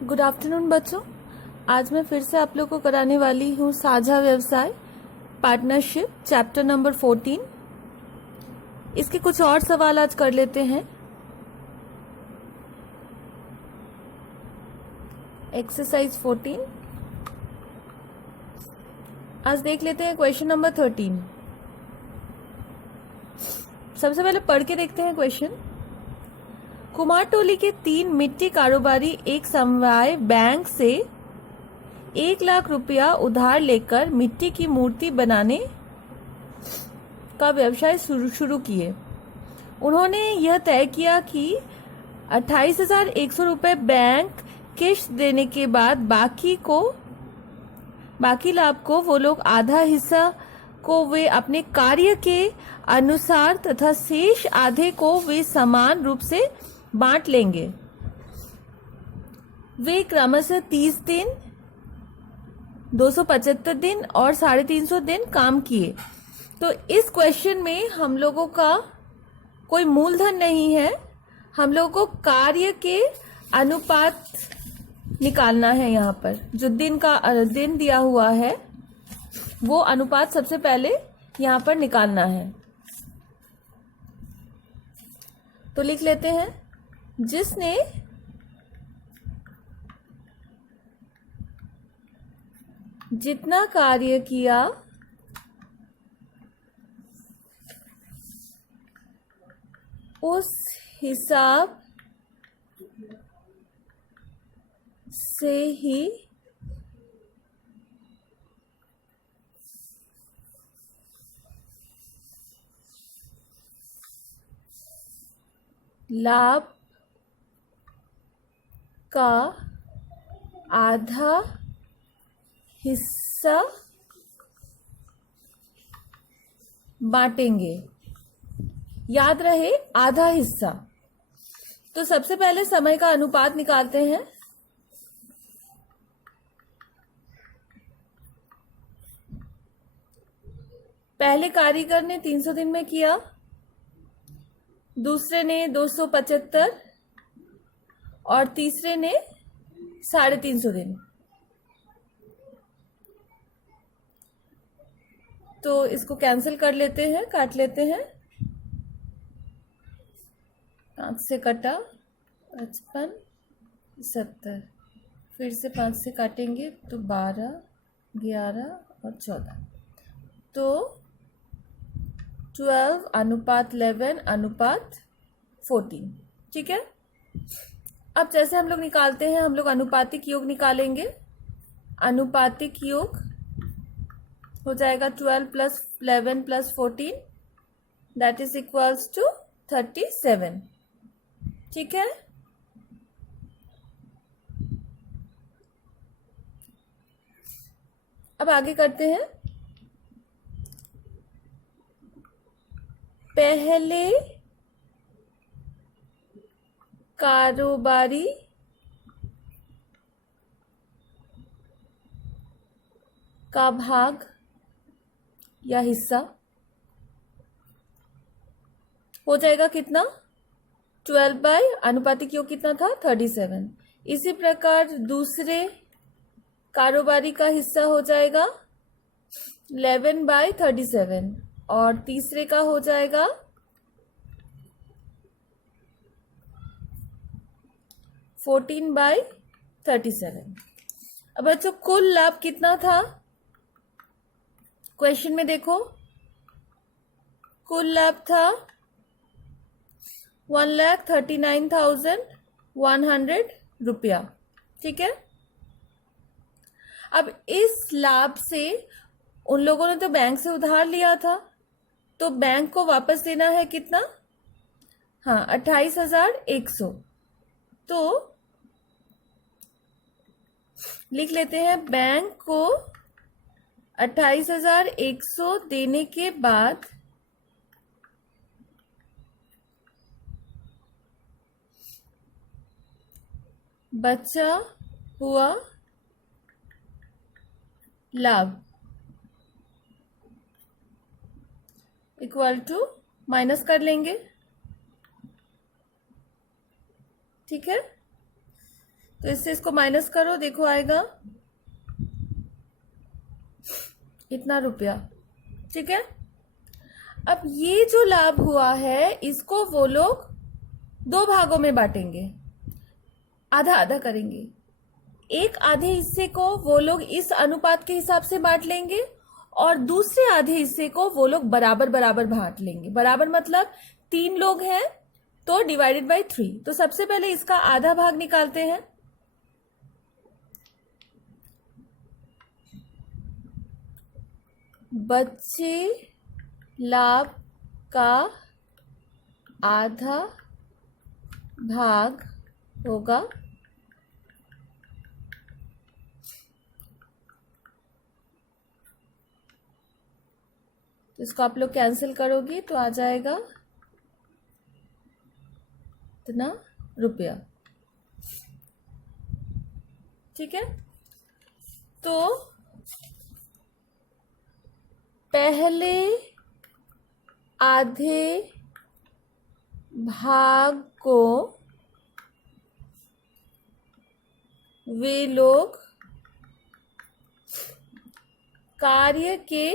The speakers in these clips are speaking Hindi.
गुड आफ्टरनून बच्चों। आज मैं फिर से आप लोग को कराने वाली हूँ साझा व्यवसाय पार्टनरशिप चैप्टर नंबर 14। इसके कुछ और सवाल आज कर लेते हैं। एक्सरसाइज 14 आज देख लेते हैं। क्वेश्चन नंबर 13 सबसे पहले पढ़ के देखते हैं क्वेश्चन। कुमारटोली के 3 मिट्टी कारोबारी एक समवाय बैंक से 1 लाख रुपया उधार लेकर मिट्टी की मूर्ति बनाने का व्यवसाय शुरू किए। उन्होंने यह तय किया कि 28,100 रुपये बैंक किश्त देने के बाद बाकी लाभ को वो लोग आधा हिस्सा को वे अपने कार्य के अनुसार तथा शेष आधे को वे समान रूप से बांट लेंगे। वे क्रमशः 30 दिन, 275 दिन और 350 दिन काम किए। तो इस क्वेश्चन में हम लोगों का कोई मूलधन नहीं है, हम लोगों को कार्य के अनुपात निकालना है। यहाँ पर जो दिन दिया हुआ है वो अनुपात सबसे पहले यहाँ पर निकालना है। तो लिख लेते हैं, जिसने जितना कार्य किया उस हिसाब से ही लाभ का आधा हिस्सा बांटेंगे। याद रहे आधा हिस्सा। तो सबसे पहले समय का अनुपात निकालते हैं। पहले कारीगर ने 300 दिन में किया, दूसरे ने 275 और तीसरे ने 350 दिन। तो इसको कैंसिल कर लेते हैं, काट लेते हैं। 5 से कटा 55, 70, फिर से 5 से काटेंगे तो 12, 11 और 14। तो 12 अनुपात 11 अनुपात 14। ठीक है। अब जैसे हम लोग निकालते हैं, हम लोग अनुपातिक योग निकालेंगे। अनुपातिक योग हो जाएगा 12 + 11 + 14 दैट इज इक्वल्स टू 37। ठीक है। अब आगे करते हैं। पहले कारोबारी का भाग या हिस्सा हो जाएगा कितना? 12 बाय अनुपातिक योग कितना था? 37। इसी प्रकार दूसरे कारोबारी का हिस्सा हो जाएगा 11 बाय 37 और तीसरे का हो जाएगा 14 बाय 37। अब बच्चों कुल लाभ कितना था? क्वेश्चन में देखो, कुल लाभ था 1,39,100 रुपया। ठीक है। अब इस लाभ से उन लोगों ने तो बैंक से उधार लिया था, तो बैंक को वापस देना है कितना? हाँ, 28,100। तो लिख लेते हैं, बैंक को 28,100 देने के बाद बचा हुआ लाभ इक्वल टू माइनस कर लेंगे। ठीक है। तो इससे इसको माइनस करो, देखो आएगा इतना रुपया। ठीक है, अब ये जो लाभ हुआ है इसको वो लोग दो भागों में बांटेंगे, आधा आधा करेंगे। एक आधे हिस्से को वो लोग इस अनुपात के हिसाब से बांट लेंगे और दूसरे आधे हिस्से को वो लोग बराबर बराबर बांट लेंगे। बराबर मतलब 3 लोग हैं तो डिवाइडेड बाय 3। तो सबसे पहले इसका आधा भाग निकालते हैं। बच्चे लाभ का आधा भाग होगा तो इसको आप लोग कैंसिल करोगे तो आ जाएगा इतना रुपया। ठीक है, तो पहले आधे भाग को वे लोग कार्य के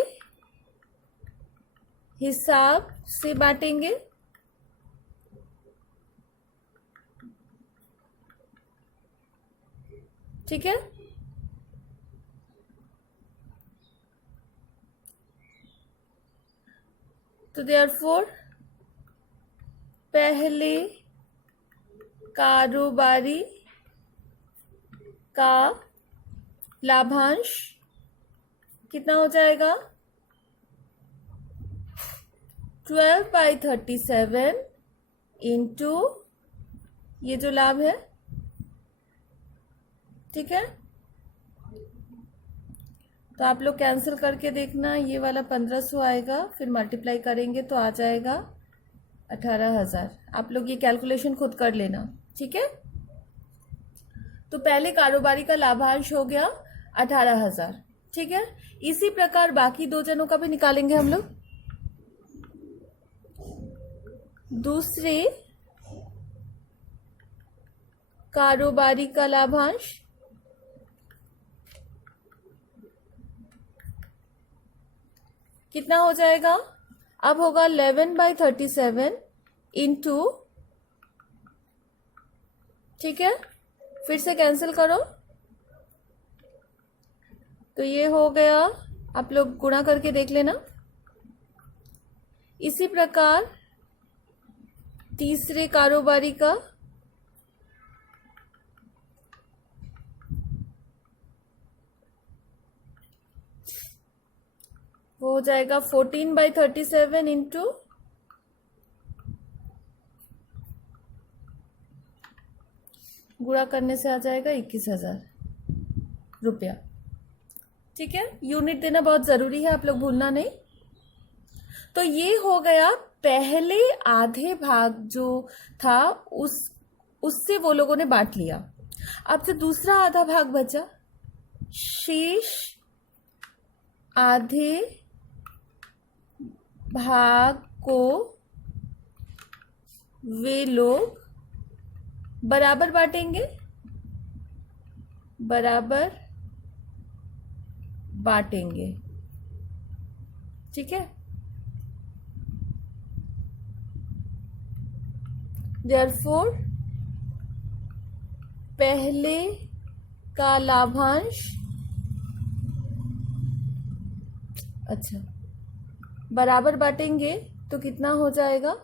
हिसाब से बांटेंगे। ठीक है, तो देयरफॉर पहले कारोबारी का लाभांश कितना हो जाएगा 12/37 इंटू ये जो लाभ है। ठीक है, तो आप लोग कैंसिल करके देखना, ये वाला 1500 आएगा, फिर मल्टीप्लाई करेंगे तो आ जाएगा 18,000। आप लोग ये कैलकुलेशन खुद कर लेना। ठीक है, तो पहले कारोबारी का लाभांश हो गया 18,000। ठीक है, इसी प्रकार बाकी 2 जनों का भी निकालेंगे हम लोग। दूसरे कारोबारी का लाभांश कितना हो जाएगा, अब होगा 11/37 इंटू, ठीक है, फिर से कैंसिल करो तो ये हो गया, आप लोग गुणा करके देख लेना। इसी प्रकार तीसरे कारोबारी का वो हो जाएगा 14/37 इंटू गुणा करने से आ जाएगा 21,000 रुपया। ठीक है, यूनिट देना बहुत जरूरी है, आप लोग भूलना नहीं। तो ये हो गया पहले आधे भाग जो था उससे वो लोगों ने बांट लिया। अब जो दूसरा आधा भाग बचा, शेष आधे भाग को वे लोग बराबर बांटेंगे, बराबर बांटेंगे। ठीक है, देयरफॉर पहले का लाभांश, अच्छा, बराबर बांटेंगे तो कितना हो जाएगा,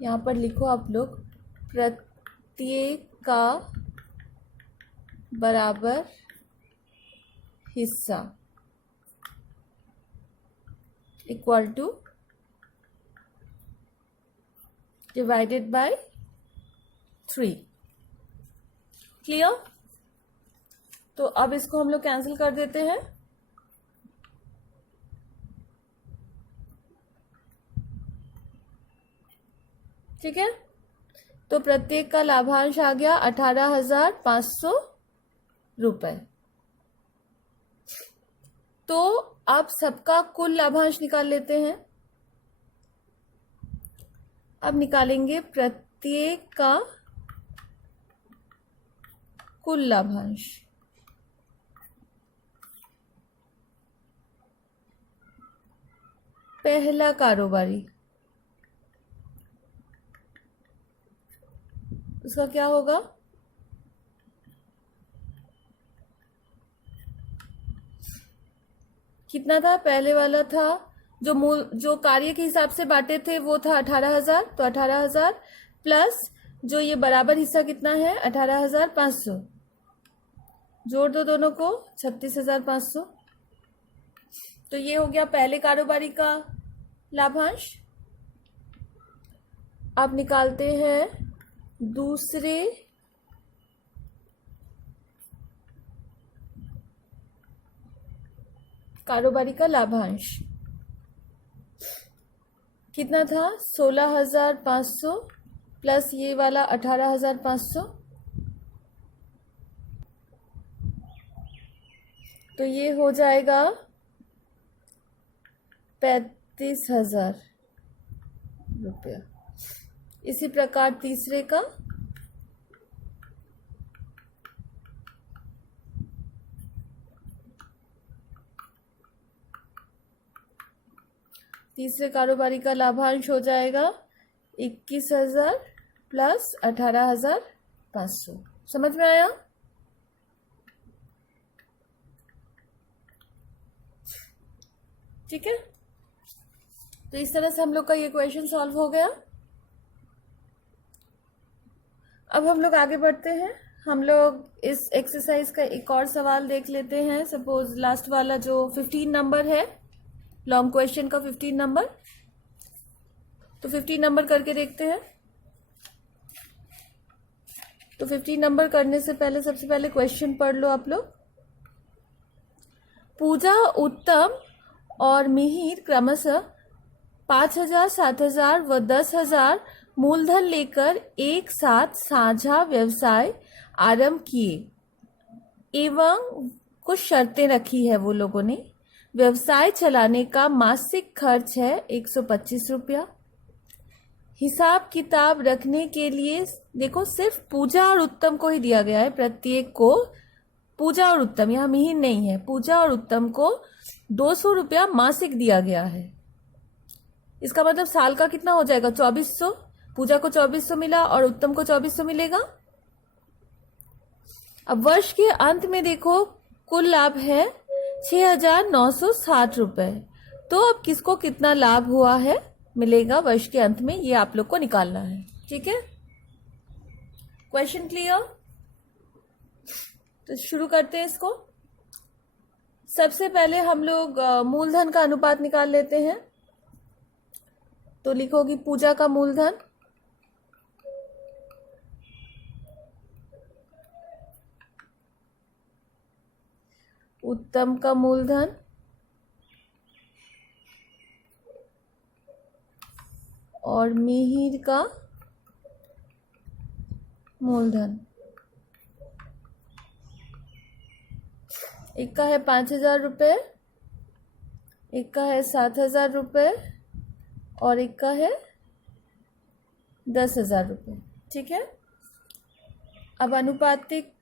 यहां पर लिखो आप लोग, प्रत्येक का बराबर हिस्सा equal two divided by 3। Clear? तो अब इसको हम लोग कैंसिल कर देते हैं। ठीक है, तो प्रत्येक का लाभांश आ गया 18,500 रुपए। तो अब सबका कुल लाभांश निकाल लेते हैं। अब निकालेंगे प्रत्येक का कुल लाभांश। पहला कारोबारी, उसका क्या होगा? कितना था? पहले वाला था जो कार्य के हिसाब से बांटे थे वो था 18,000, तो 18,000 प्लस जो ये बराबर हिस्सा कितना है 18,500, जोड़ दो दोनों को 36,500। तो ये हो गया पहले कारोबारी का लाभांश। अब निकालते हैं दूसरे कारोबारी का लाभांश। कितना था? 16,500 प्लस ये वाला 18,500, तो ये हो जाएगा 35,000 रुपया। इसी प्रकार तीसरे का, तीसरे कारोबारी का लाभांश हो जाएगा 21,000 प्लस 18,500। समझ में आया? ठीक है, तो इस तरह से हम लोग का ये क्वेश्चन सॉल्व हो गया। अब हम लोग आगे बढ़ते हैं। हम लोग इस एक्सरसाइज का एक और सवाल देख लेते हैं। सपोज लास्ट वाला जो 15 नंबर है, लॉन्ग क्वेश्चन का 15 नंबर, तो 15 नंबर करके देखते हैं। तो 15 नंबर करने से पहले सबसे पहले क्वेश्चन पढ़ लो आप लोग। पूजा, उत्तम और मिहिर क्रमशः 5,000, 7,000 व 10,000 मूलधन लेकर एक साथ साझा व्यवसाय आरंभ किए एवं कुछ शर्तें रखी है वो लोगों ने। व्यवसाय चलाने का मासिक खर्च है 125 रुपया। हिसाब किताब रखने के लिए देखो सिर्फ पूजा और उत्तम को ही दिया गया है, प्रत्येक को, पूजा और उत्तम, यहाँ मिहिर नहीं है, पूजा और उत्तम को 200 रुपया मासिक दिया गया है। इसका मतलब साल का कितना हो जाएगा? 2400। पूजा को 2400 मिला और उत्तम को 2400 मिलेगा। अब वर्ष के अंत में देखो कुल लाभ है 6,960 रुपए। तो अब किसको कितना लाभ हुआ है मिलेगा वर्ष के अंत में, ये आप लोग को निकालना है। ठीक है, क्वेश्चन क्लियर? तो शुरू करते हैं इसको। सबसे पहले हम लोग मूलधन का अनुपात निकाल लेते हैं। तो लिखोगी पूजा का मूलधन, उत्तम का मूलधन और मिहिर का मूलधन। एक का है 5,000 रुपये, एक का है 7,000 रुपये और एक का है 10,000 रुपये। ठीक है, अब अनुपातिक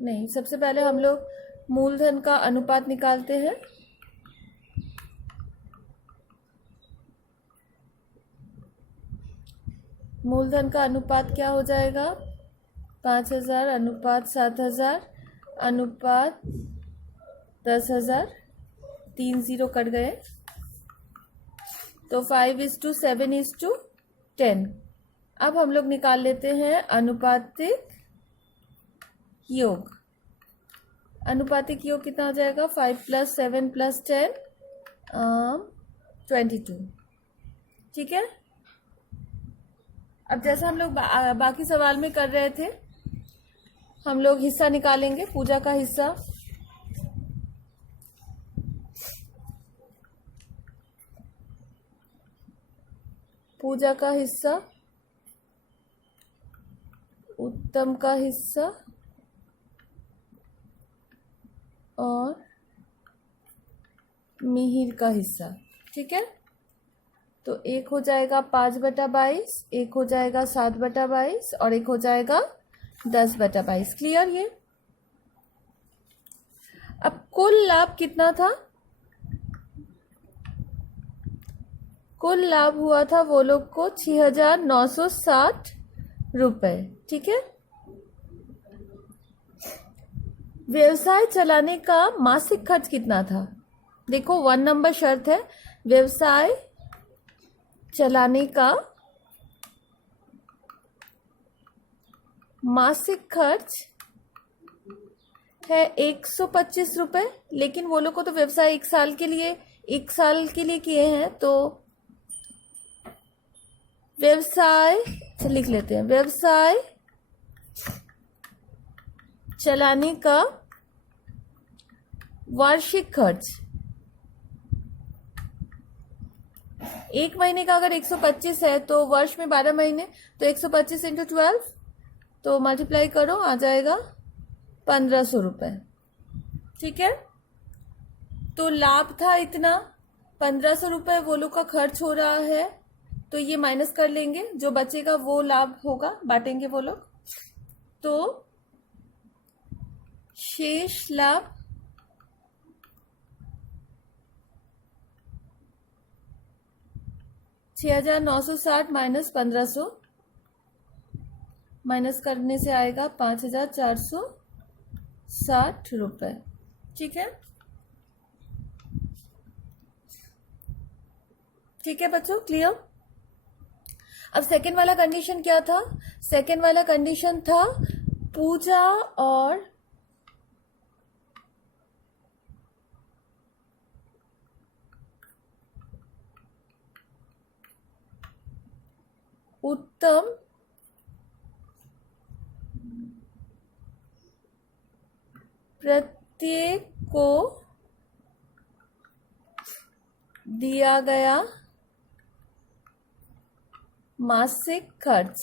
नहीं, सबसे पहले हम लोग मूलधन का अनुपात निकालते हैं। मूलधन का अनुपात क्या हो जाएगा? 5,000 अनुपात 7,000 अनुपात 10,000, 3 0 कट गए, तो 5:7:10। अब हम लोग निकाल लेते हैं अनुपातिक योग। अनुपातिक योग कितना हो जाएगा? 5 + 7 + 10 22। ठीक है, अब जैसा हम लोग बाकी सवाल में कर रहे थे, हम लोग हिस्सा निकालेंगे। पूजा का हिस्सा, पूजा का हिस्सा, उत्तम का हिस्सा और मिहिर का हिस्सा। ठीक है, तो एक हो जाएगा 5/22, एक हो जाएगा 7/22 और एक हो जाएगा 10/22। क्लियर ये? अब कुल लाभ कितना था? कुल लाभ हुआ था वो लोग को 6,960 रुपए। ठीक है। व्यवसाय चलाने का मासिक खर्च कितना था? देखो 1 नंबर शर्त है, व्यवसाय चलाने का मासिक खर्च है 125 रुपए, लेकिन वो लोग को तो व्यवसाय 1 साल के लिए किए हैं, तो व्यवसाय लिख लेते हैं। व्यवसाय चलाने का वार्षिक खर्च, एक महीने का अगर 125 है तो वर्ष में 12 महीने, तो 125 × 12, तो मल्टीप्लाई करो, आ जाएगा 1,500 रुपए। ठीक है। तो लाभ था इतना, 1,500 रुपए वो लोग का खर्च हो रहा है, तो ये माइनस कर लेंगे, जो बचेगा वो लाभ होगा, बांटेंगे वो लोग। तो शेष लाभ $6,960 माइनस 1,500, माइनस करने से आएगा 5,460 रुपए। ठीक है। ठीक है बच्चों, क्लियर? अब सेकेंड वाला कंडीशन क्या था? सेकेंड वाला कंडीशन था पूजा और उत्तम प्रत्येक को दिया गया मासिक खर्च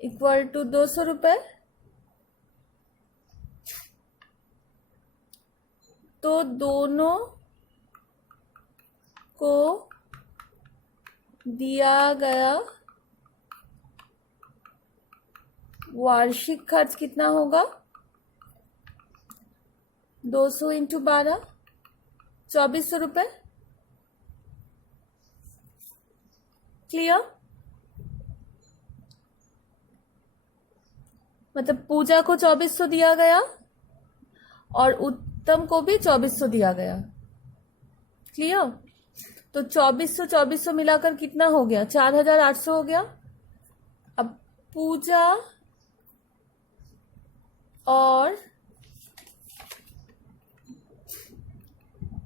इक्वल टू 200 रुपए। तो दोनों को दिया गया वार्षिक खर्च कितना होगा? 200 × 12, 2,400 रुपए। क्लियर? मतलब पूजा को 2,400 दिया गया और उत्तम को भी 2,400 दिया गया। क्लियर? तो 2,400 मिलाकर कितना हो गया? 4,800 हो गया। अब पूजा और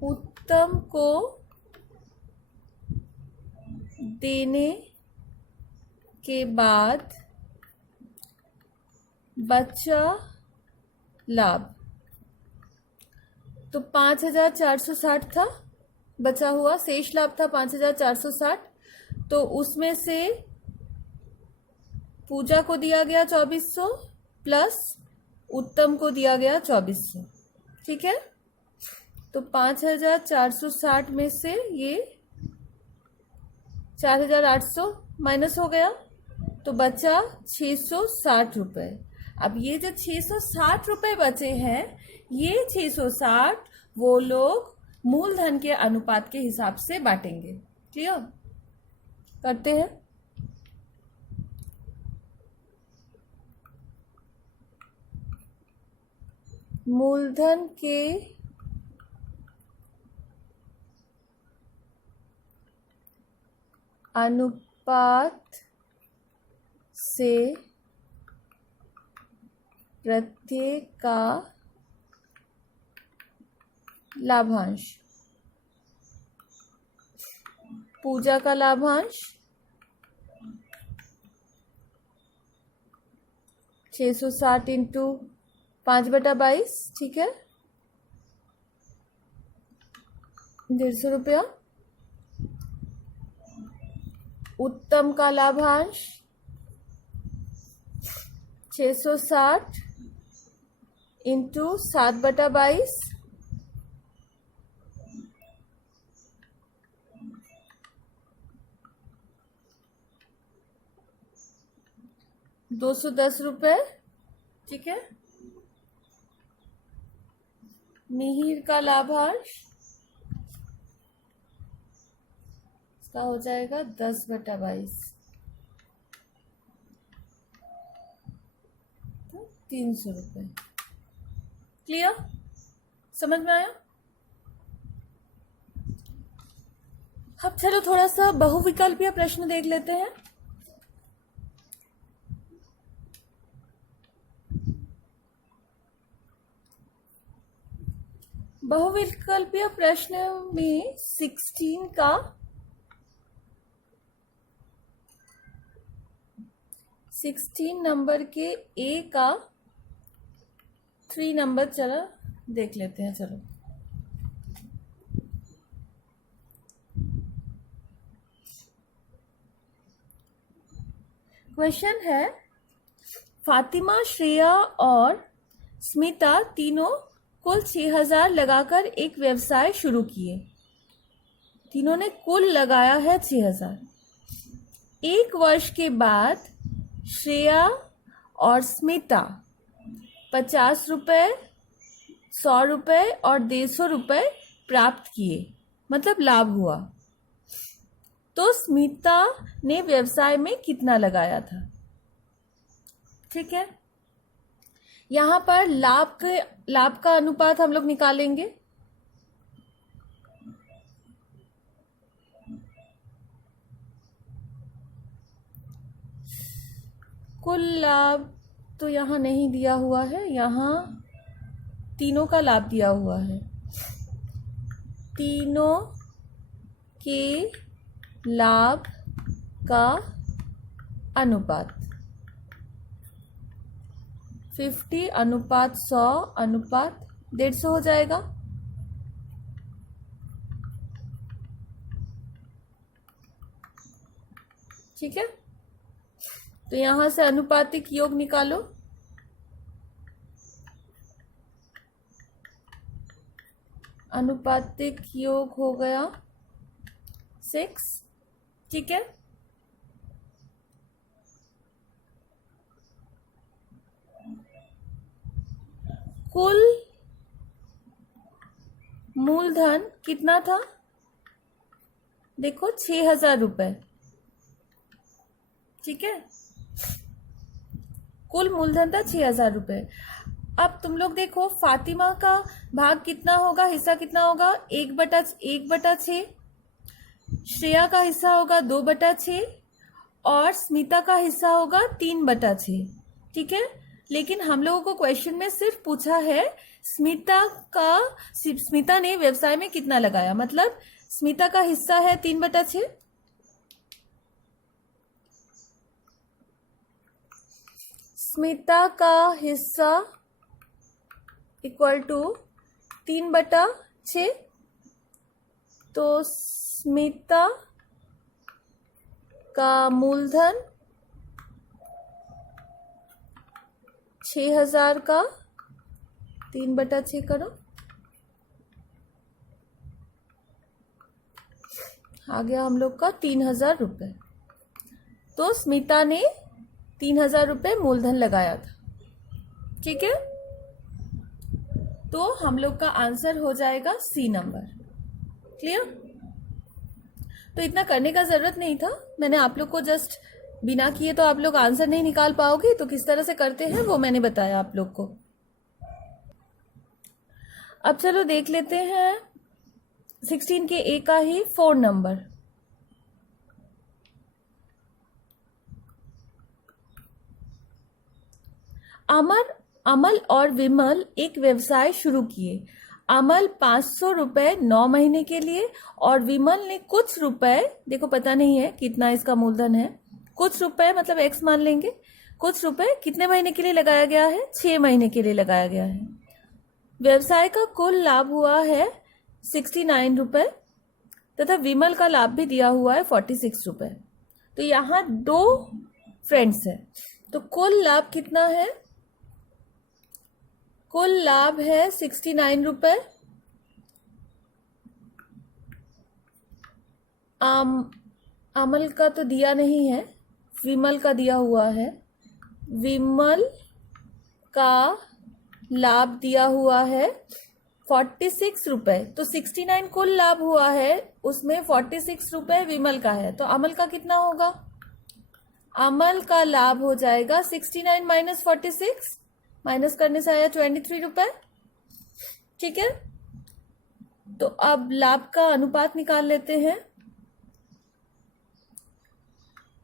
उत्तम को देने के बाद बचा लाभ, तो 5,460 था, बचा हुआ शेष लाभ था 5,460। तो उसमें से पूजा को दिया गया 2,400 प्लस उत्तम को दिया गया 2,400। ठीक है। तो 5,460 में से ये 4,800 माइनस हो गया, तो बचा 660 रुपए। अब ये जो 660 रुपए बचे हैं, ये 660 वो लोग मूलधन के अनुपात के हिसाब से बांटेंगे। क्लियर? करते हैं। मूलधन के अनुपात से प्रत्येक का लाभांश, पूजा का लाभांश 660 × 5/22, ठीक है, 150 रुपया। उत्तम का लाभांश 660 × 7/22, 210 रुपये, ठीक है। मिहिर का लाभांश इसका हो जाएगा 10/22, तो 300 रुपये। क्लियर? समझ में आया? अब चलो थोड़ा सा बहुविकल्पीय प्रश्न देख लेते हैं। बहुविकल्पीय प्रश्न में 16 नंबर के ए का 3 नंबर चलो देख लेते हैं। चलो क्वेश्चन है, फातिमा, श्रेया और स्मिता तीनों कुल 6,000 लगाकर एक व्यवसाय शुरू किए। तीनों ने कुल लगाया है 6,000। एक वर्ष के बाद श्रेया और स्मिता 50 रुपये, 100 रुपये और 150 रुपये प्राप्त किए, मतलब लाभ हुआ। तो स्मिता ने व्यवसाय में कितना लगाया था? ठीक है, यहां पर लाभ का अनुपात हम लोग निकालेंगे। कुल लाभ तो यहां नहीं दिया हुआ है, यहां तीनों का लाभ दिया हुआ है। तीनों के लाभ का अनुपात 50:100:150 हो जाएगा। ठीक है, तो यहां से अनुपातिक योग निकालो। अनुपातिक योग हो गया 6। ठीक है, कुल मूलधन कितना था? देखो 6,000 रुपये। ठीक है, कुल मूलधन था 6,000 रुपये। अब तुम लोग देखो फातिमा का भाग कितना होगा, हिस्सा कितना होगा? 1/6। श्रेया का हिस्सा होगा 2/6 और स्मिता का हिस्सा होगा 3/6। ठीक है, लेकिन हम लोगों को क्वेश्चन में सिर्फ पूछा है स्मिता ने व्यवसाय में कितना लगाया, मतलब स्मिता का हिस्सा है 3/6। स्मिता का हिस्सा इक्वल टू 3/6, तो स्मिता का मूलधन 6,000 का 3/6 करो, आ गया हम लोग का 3,000 रुपये। तो स्मिता ने 3,000 रुपये मूलधन लगाया था। ठीक है, तो हम लोग का आंसर हो जाएगा सी नंबर। क्लियर? तो इतना करने का जरूरत नहीं था, मैंने आप लोग को जस्ट बिना किए तो आप लोग आंसर नहीं निकाल पाओगे, तो किस तरह से करते हैं वो मैंने बताया आप लोग को। अब चलो देख लेते हैं 16 के ए का ही 4 नंबर। अमल और विमल एक व्यवसाय शुरू किए। अमल 500 रुपए 9 महीने के लिए और विमल ने कुछ रुपए, देखो पता नहीं है कितना इसका मूलधन है, कुछ रुपए मतलब एक्स मान लेंगे, कुछ रुपए कितने महीने के लिए लगाया गया है? 6 महीने के लिए लगाया गया है। व्यवसाय का कुल लाभ हुआ है 69 रुपए तथा विमल का लाभ भी दिया हुआ है 46 रुपए। तो यहाँ 2 फ्रेंड्स है, तो कुल लाभ कितना है? कुल लाभ है 69 रुपए। अमल का तो दिया नहीं है, विमल का दिया हुआ है विमल का लाभ दिया हुआ है 46 रुपए, तो 69 कुल लाभ हुआ है, उसमें 46 रुपए विमल का है, तो अमल का कितना होगा? अमल का लाभ हो जाएगा 69 माइनस 46, माइनस करने से आया 23 रुपए। ठीक है, तो अब लाभ का अनुपात निकाल लेते हैं।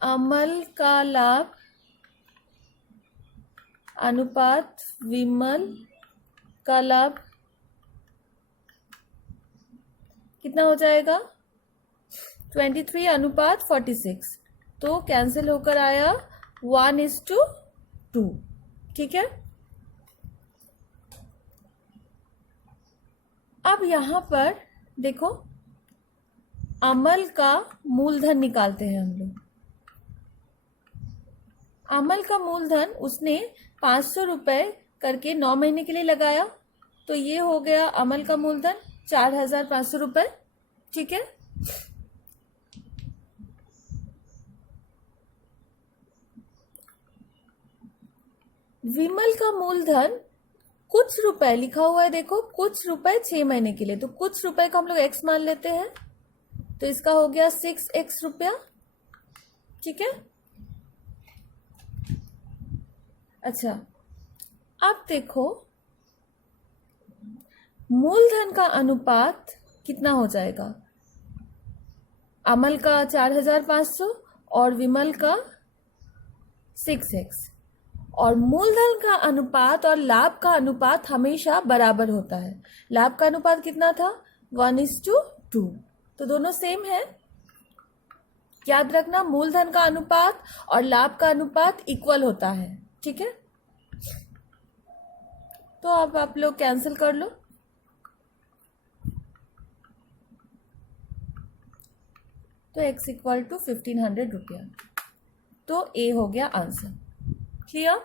अमल का लाभ अनुपात विमल का लाभ कितना हो जाएगा? 23 अनुपात 46, तो कैंसिल होकर आया 1:2। ठीक है, अब यहां पर देखो, अमल का मूलधन निकालते हैं हम लोग। अमल का मूलधन उसने 500 रुपए करके 9 महीने के लिए लगाया, तो ये हो गया अमल का मूलधन 4,500 रुपए। ठीक है, विमल का मूलधन कुछ रुपए लिखा हुआ है, देखो कुछ रुपए 6 महीने के लिए, तो कुछ रुपए का हम लोग x मान लेते हैं, तो इसका हो गया 6x रुपया। ठीक है, अच्छा अब देखो मूलधन का अनुपात कितना हो जाएगा? अमल का 4,500 और विमल का 6x, और मूलधन का अनुपात और लाभ का अनुपात हमेशा बराबर होता है। लाभ का अनुपात कितना था? 1:2, तो दोनों सेम है। याद रखना, मूलधन का अनुपात और लाभ का अनुपात इक्वल होता है। ठीक है, तो अब आप लोग कैंसिल कर लो, तो x इक्वल टू 1,500 रुपया, तो A हो गया आंसर। क्लियर?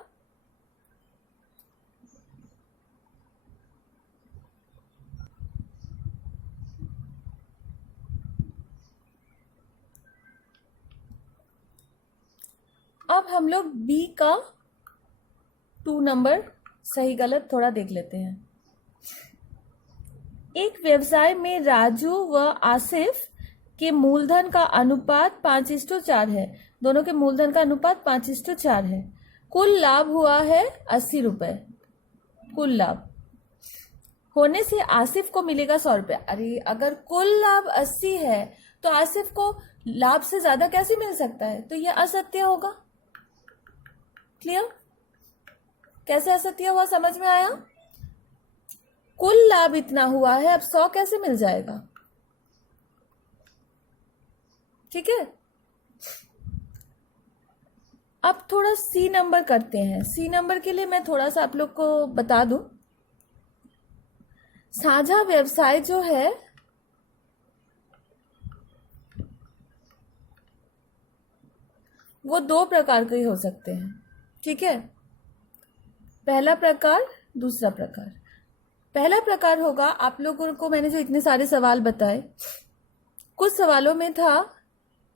अब हम लोग B का 2 नंबर सही गलत थोड़ा देख लेते हैं। एक व्यवसाय में राजू व आसिफ के मूलधन का अनुपात 5:4 है। दोनों के मूलधन का अनुपात 5:4 है। कुल लाभ हुआ है 80 रुपए। कुल लाभ होने से आसिफ को मिलेगा 100 रुपए। अरे अगर कुल लाभ 80 है तो आसिफ को लाभ से ज्यादा कैसे मिल सकता है? तो यह असत्य होगा। क्लियर? कैसे असत्य हुआ समझ में आया? कुल लाभ इतना हुआ है, अब 100 कैसे मिल जाएगा? ठीक है, अब थोड़ा सी नंबर करते हैं। सी नंबर के लिए मैं थोड़ा सा आप लोग को बता दूं, साझा व्यवसाय जो है वो 2 प्रकार के हो सकते हैं। ठीक है, पहला प्रकार, दूसरा प्रकार। पहला प्रकार होगा, आप लोगों को मैंने जो इतने सारे सवाल बताए, कुछ सवालों में था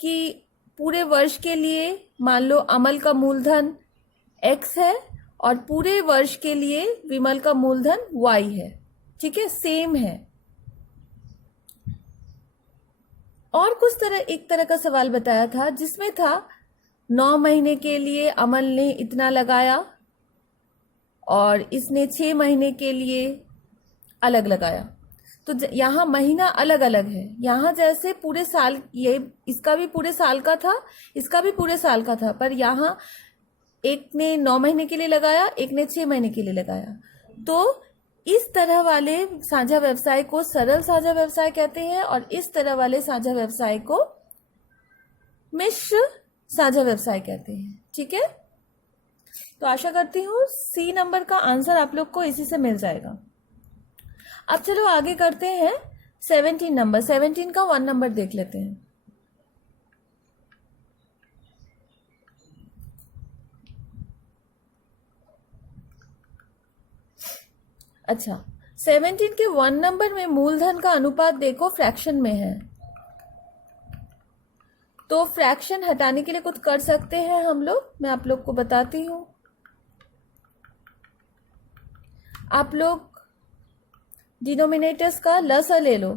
कि पूरे वर्ष के लिए मान लो अमल का मूलधन x है और पूरे वर्ष के लिए विमल का मूलधन y है। ठीक है, सेम है। और कुछ एक तरह का सवाल बताया था जिसमें था 9 महीने के लिए अमल ने इतना लगाया और इसने 6 महीने के लिए अलग लगाया, तो यहाँ महीना अलग अलग है। यहाँ जैसे पूरे साल, ये इसका भी पूरे साल का था, इसका भी पूरे साल का था, पर यहाँ एक ने 9 महीने के लिए लगाया, एक ने 6 महीने के लिए लगाया। तो इस तरह वाले साझा व्यवसाय को सरल साझा व्यवसाय कहते हैं और इस तरह वाले साझा व्यवसाय को मिश्र साझा व्यवसाय कहते हैं। ठीक है, तो आशा करती हूँ सी नंबर का आंसर आप लोग को इसी से मिल जाएगा। अब चलो आगे करते हैं 17 नंबर। 17 का 1 नंबर देख लेते हैं। अच्छा, 17 के 1 नंबर में मूलधन का अनुपात देखो फ्रैक्शन में है, तो फ्रैक्शन हटाने के लिए कुछ कर सकते हैं हम लोग। मैं आप लोग को बताती हूँ। आप लोग डिनोमिनेटर्स का लसा ले लो।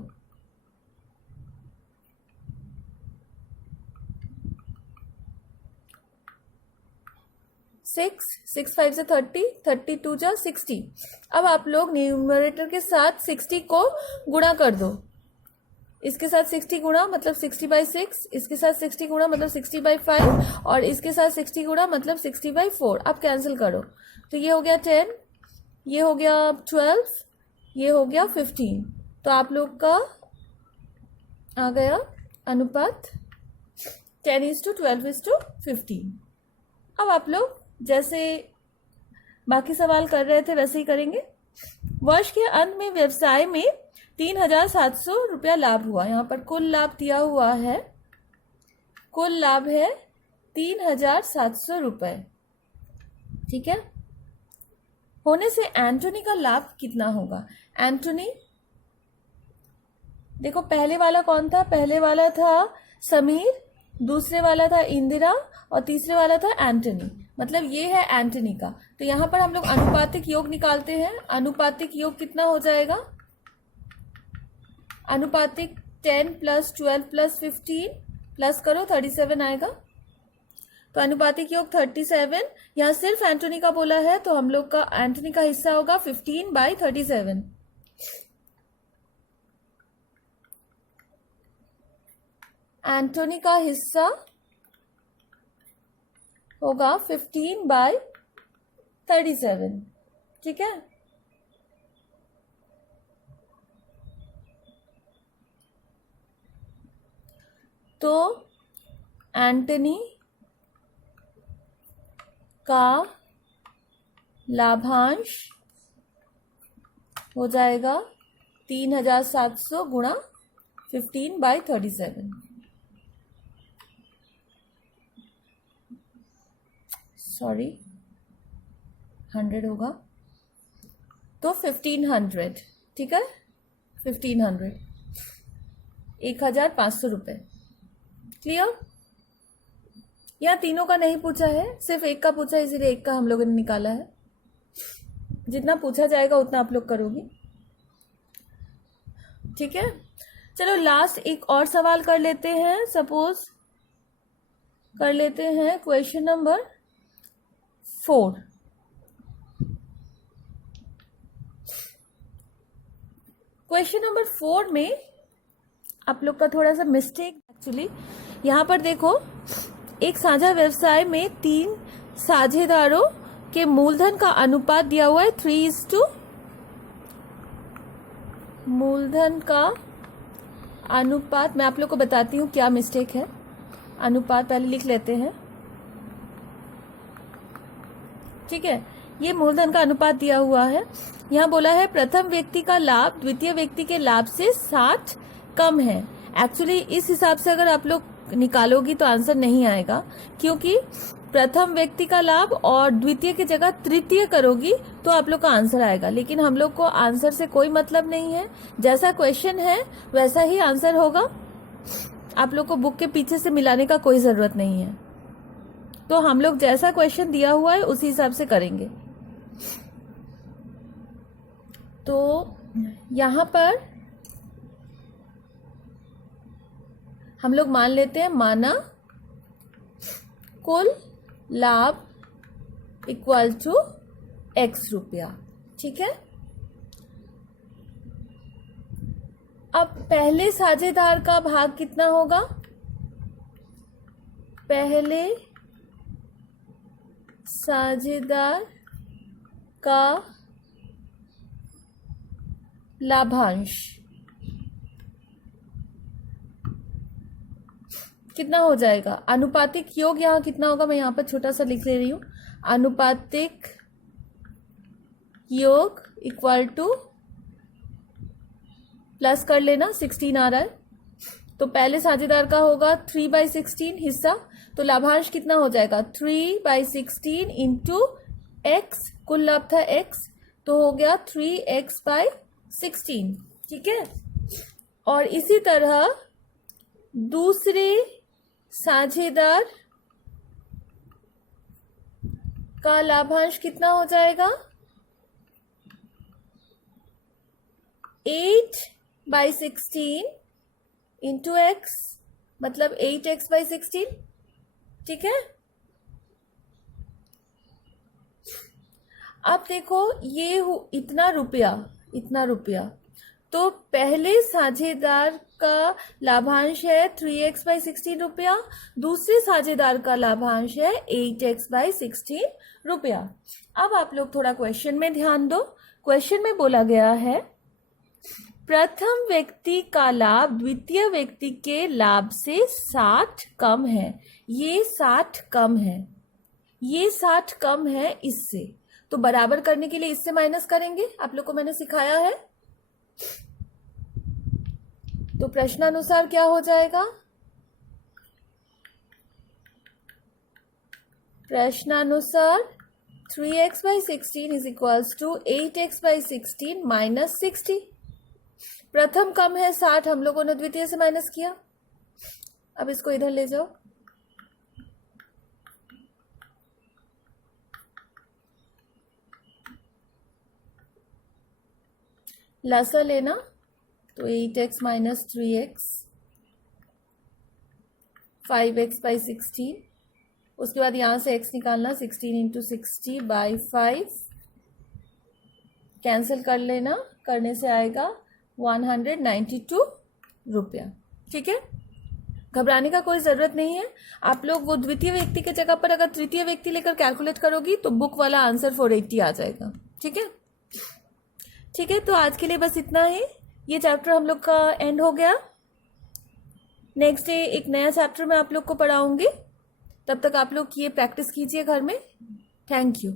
6 5 से 30, 32 जा 60। अब आप लोग न्यूमरेटर के साथ 60 को गुणा कर दो। इसके साथ 60 गुणा मतलब 60/6, इसके साथ 60 गुणा मतलब 60/5 और इसके साथ 60 गुणा मतलब 60/4। अब कैंसिल करो तो ये हो गया 10, ये हो गया 12, ये हो गया 15। तो आप लोग का आ गया अनुपात 10:12:15। अब आप लोग जैसे बाकी सवाल कर रहे थे वैसे ही करेंगे। वर्ष के अंत में व्यवसाय में 3,700 रुपया लाभ हुआ। यहाँ पर कुल लाभ दिया हुआ है, कुल लाभ है 3,700 रुपये। ठीक है, होने से एंटोनी का लाभ कितना होगा? एंटोनी देखो, पहले वाला कौन था? पहले वाला था समीर, दूसरे वाला था इंदिरा और तीसरे वाला था एंटोनी। मतलब ये है एंटोनी का। तो यहाँ पर हम लोग अनुपातिक योग निकालते हैं। अनुपातिक योग कितना हो जाएगा? अनुपातिक 10 + 12 + 15 प्लस करो 37 आएगा। तो अनुपातिक योग 37। यहाँ सिर्फ एंटोनी का बोला है तो हम लोग का एंटोनी का हिस्सा होगा 15/37। एंटोनी का हिस्सा होगा 15/37। ठीक है, तो एंटोनी का लाभांश हो जाएगा 3,700 गुणा 15/37। सॉरी 100 होगा तो 1500। ठीक है, 1500, 1,500 रुपये। क्लियर? यहाँ तीनों का नहीं पूछा है, सिर्फ एक का पूछा है, इसीलिए एक का हम लोगों ने निकाला है। जितना पूछा जाएगा उतना आप लोग करोगे। ठीक है, चलो लास्ट एक और सवाल कर लेते हैं। सपोज कर लेते हैं क्वेश्चन नंबर 4। क्वेश्चन नंबर 4 में आप लोग का थोड़ा सा मिस्टेक एक्चुअली। यहाँ पर देखो, एक साझा व्यवसाय में 3 साझेदारों के मूलधन का अनुपात दिया हुआ है 3:। मूलधन का अनुपात मैं आप लोग को बताती हूँ क्या मिस्टेक है। अनुपात पहले लिख लेते हैं। ठीक है, ये मूलधन का अनुपात दिया हुआ है। यहाँ बोला है प्रथम व्यक्ति का लाभ द्वितीय व्यक्ति के लाभ से 60 कम है। एक्चुअली इस हिसाब से अगर आप लोग निकालोगी तो आंसर नहीं आएगा, क्योंकि प्रथम व्यक्ति का लाभ और द्वितीय की जगह तृतीय करोगी तो आप लोग का आंसर आएगा। लेकिन हम लोग को आंसर से कोई मतलब नहीं है, जैसा क्वेश्चन है वैसा ही आंसर होगा। आप लोग को बुक के पीछे से मिलाने का कोई जरूरत नहीं है। तो हम लोग जैसा क्वेश्चन दिया हुआ है उसी हिसाब से करेंगे। तो यहां पर हम लोग मान लेते हैं, माना कुल लाभ इक्वल टू x रुपया। ठीक है, अब पहले साझेदार का भाग कितना होगा? पहले साझेदार का लाभांश कितना हो जाएगा? अनुपातिक योग यहाँ कितना होगा? मैं यहाँ पर छोटा सा लिख ले रही हूँ। अनुपातिक योग इक्वल टू, प्लस कर लेना, 16 आ रहा है। तो पहले साझेदार का होगा 3/16 हिस्सा, तो लाभांश कितना हो जाएगा? 3/16 इंटू एक्स, कुल लाभ था x, तो हो गया 3x/16। ठीक है, और इसी तरह दूसरे साझेदार का लाभांश कितना हो जाएगा? 8/16 इंटू एक्स, मतलब 8x/16, ठीक है। अब देखो ये इतना रुपया, तो पहले साझेदार का लाभांश है 3x/16 रुपया, दूसरे साझेदार का लाभांश है 8x/16 रुपया। अब आप लोग थोड़ा क्वेश्चन में ध्यान दो। क्वेश्चन में बोला गया है प्रथम व्यक्ति का लाभ द्वितीय व्यक्ति के लाभ से 60 कम है। ये 60 कम है, ये 60 कम है इससे, तो बराबर करने के लिए इससे माइनस करेंगे। आप लोग को मैंने सिखाया है। तो प्रश्नानुसार क्या हो जाएगा? प्रश्नानुसार 3x/16 is equals to 8x/16 minus 60। प्रथम कम है 60, हम लोगों ने द्वितीय से माइनस किया। अब इसको इधर ले जाओ। लसा लेना, तो 8x माइनस 3x 5x/16, उसके बाद यहां से x निकालना, 16 इंटू 60/5 कैंसिल कर लेना, करने से आएगा 192 रुपया। ठीक है, घबराने का कोई जरूरत नहीं है। आप लोग वो द्वितीय व्यक्ति के जगह पर अगर तृतीय व्यक्ति लेकर कैलकुलेट करोगी तो बुक वाला आंसर 480 आ जाएगा। ठीक है, ठीक है, तो आज के लिए बस इतना ही। ये चैप्टर हम लोग का एंड हो गया। नेक्स्ट डे एक नया चैप्टर मैं आप लोग को पढ़ाऊंगी। तब तक आप लोग ये प्रैक्टिस कीजिए घर में। Thank you.